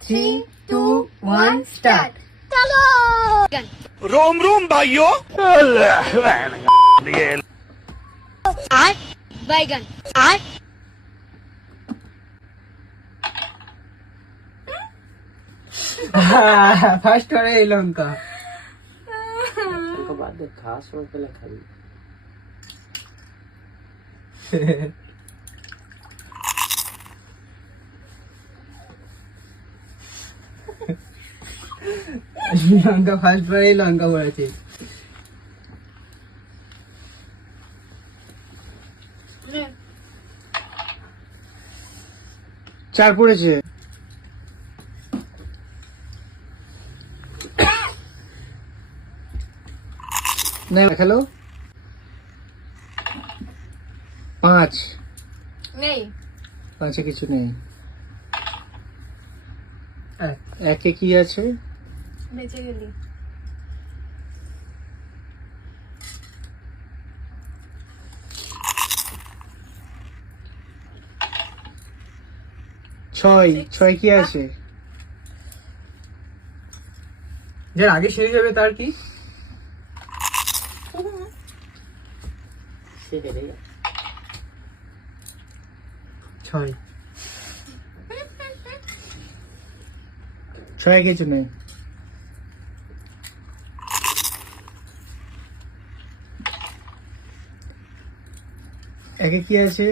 3, 2, 1, start. चलो रोम रोम भाइयों। आठ बैगन आठ ফার্স্ট করে এই লঙ্কা। बाद खास और पहले खाई লঙ্কা ফার্স্ট করে লঙ্কা পড়েছে। चार পড়েছে नहीं खेलो पाँच नहीं পাঁচে কিছু নেই এক। একে কি আছে বেঁচে গেলি ছয় ছয় কি আছে যার আগে শেষ হবে তার কি? ছয়। ছয় কিছু নেই একে কি আছে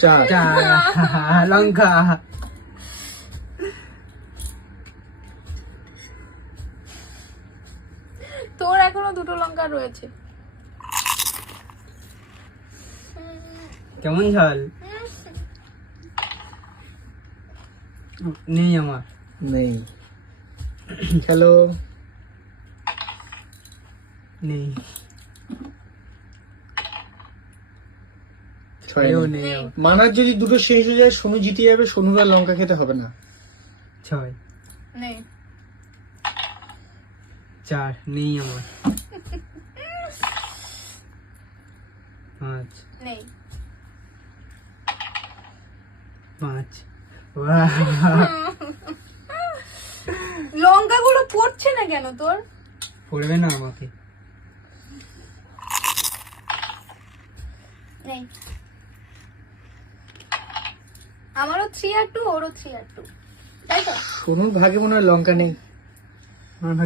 চার লঙ্কা। তোর এখনো দুটো লঙ্কা রয়েছে কেমন ঝাল? নেই আমার। নেই খেলো নেই। ছয় এও নেই। নেই আমার। মানার যদি দুটো শেষ হয়ে যায় সোনু জিতে যাবে সোনুর আর লঙ্কা খেতে হবে না ছয়। নেই চার নেই আমার। পাঁচ নেই পাঁচ। লঙ্কাগুলো পড়ছে না কেন তোর পড়বে না আমাকে। নেই আমারও 3 আর 2 ওরও 3 আর 2 তাই তো সোনুর ভাগে মনে হয় লঙ্কা নেই আমার ভাগ